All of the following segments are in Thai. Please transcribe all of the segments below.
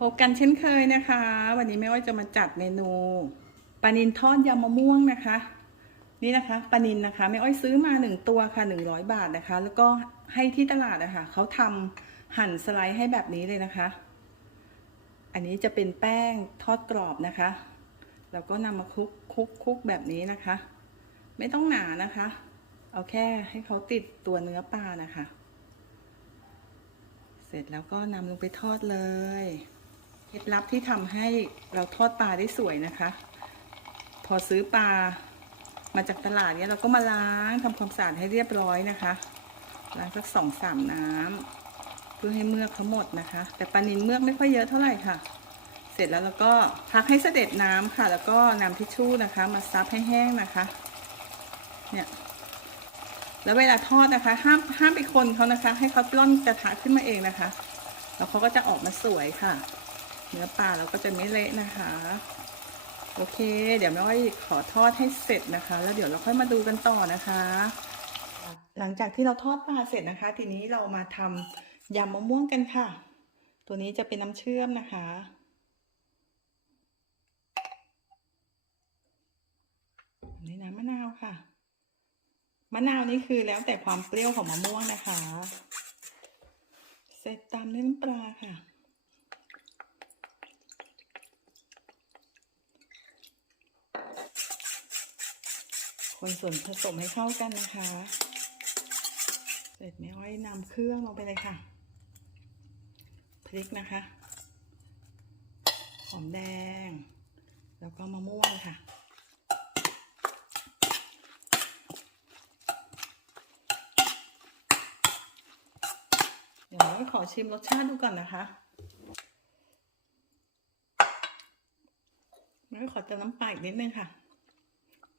พบกันเช่นเคยนะคะ วันนี้แม่อ้อยจะมาจัดเมนูปลานินทอดยำมะม่วงนะคะ นี่นะคะปลานินนะคะแม่อ้อยซื้อมาหนึ่งตัวค่ะหนึ่งร้อยบาทนะคะ แล้วก็ให้ที่ตลาดนะคะเขาทำหั่นสไลด์ให้แบบนี้เลยนะคะ อันนี้จะเป็นแป้งทอดกรอบนะคะ แล้วก็นำมาคลุกคลุกคลุกแบบนี้นะคะ ไม่ต้องหนานะคะ เอาแค่ให้เขาติดตัวเนื้อปลานะคะ เสร็จแล้วก็นำลงไปทอดเลย คล็ดลับที่ทำให้เราทอดปลาได้สวยนะคะ พอซื้อปลามาจากตลาดเนี้ยเราก็มาล้างทำความสะอาดให้เรียบร้อยนะคะ ล้างสักสองสามน้ำเพื่อให้เมือกเขาหมดนะคะ แต่ปลานินเมือกไม่ค่อยเยอะเท่าไหร่ค่ะ เสร็จแล้วเราก็พักให้เสด็จน้ำค่ะ แล้วก็นำทิชชู่นะคะ มาซับให้แห้งนะคะ เนี่ยแล้วเวลาทอดนะคะ ห้ามห้ามไปคนเขานะคะ ให้เขาร่อนกระทะขึ้นมาเองนะคะ แล้วเขาก็จะออกมาสวยค่ะ เนื้อปลาเราก็จะไม่เละนะคะ โอเค เดี๋ยวแม่อ้อยขอทอดให้เสร็จนะคะ แล้วเดี๋ยวเราค่อยมาดูกันต่อนะคะ หลังจากที่เราทอดปลาเสร็จนะคะ ทีนี้เรามาทำยำมะม่วงกันค่ะ ตัวนี้จะเป็นน้ำเชื่อมนะคะนนี่น้ำมะนาวค่ะ มะนาวนี่คือแล้วแต่ความเปรี้ยวของมะม่วงนะคะ เสร็จตามด้วยน้ำปลาค่ะ คนส่วนผสมให้เข้ากันนะคะเสร็จไม่อ้อยนำเครื่องลงไปเลยค่ะ พริกนะคะ หอมแดง แล้วก็มะม่วงค่ะเดี๋ยวเราขอชิมรสชาติดูก่อนนะคะแล้วขอเติมน้ำปลาอีกนิดนึงค่ะ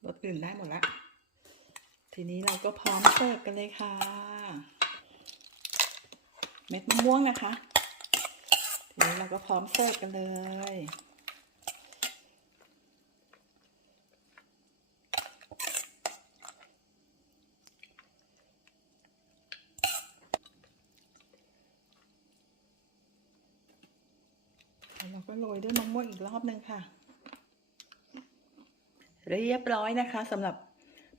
รสอื่นได้หมดแล้วทีนี้เราก็พร้อมเสิร์ฟกันเลยค่ะ เม็ดมะม่วงนะคะ ทีนี้เราก็พร้อมเสิร์ฟกันเลยเราก็โรยด้วยมะม่วงอีกรอบหนึ่งค่ะ เรียบร้อยนะคะสำหรับ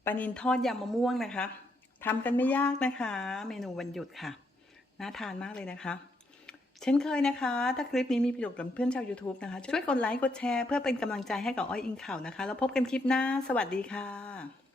ปลานินทอดยำมะม่วงนะคะทำกันไม่ยากนะคะ เมนูวันหยุดค่ะ น่าทานมากเลยนะคะ เช่นเคยนะคะ ถ้าคลิปนี้มีประโยชน์กับเพื่อนชาว YouTube นะคะ ช่วยกดไลค์กดแชร์เพื่อเป็นกำลังใจให้กับอ้อยอิงข่าวนะคะ แล้วพบกันคลิปหน้า สวัสดีค่ะ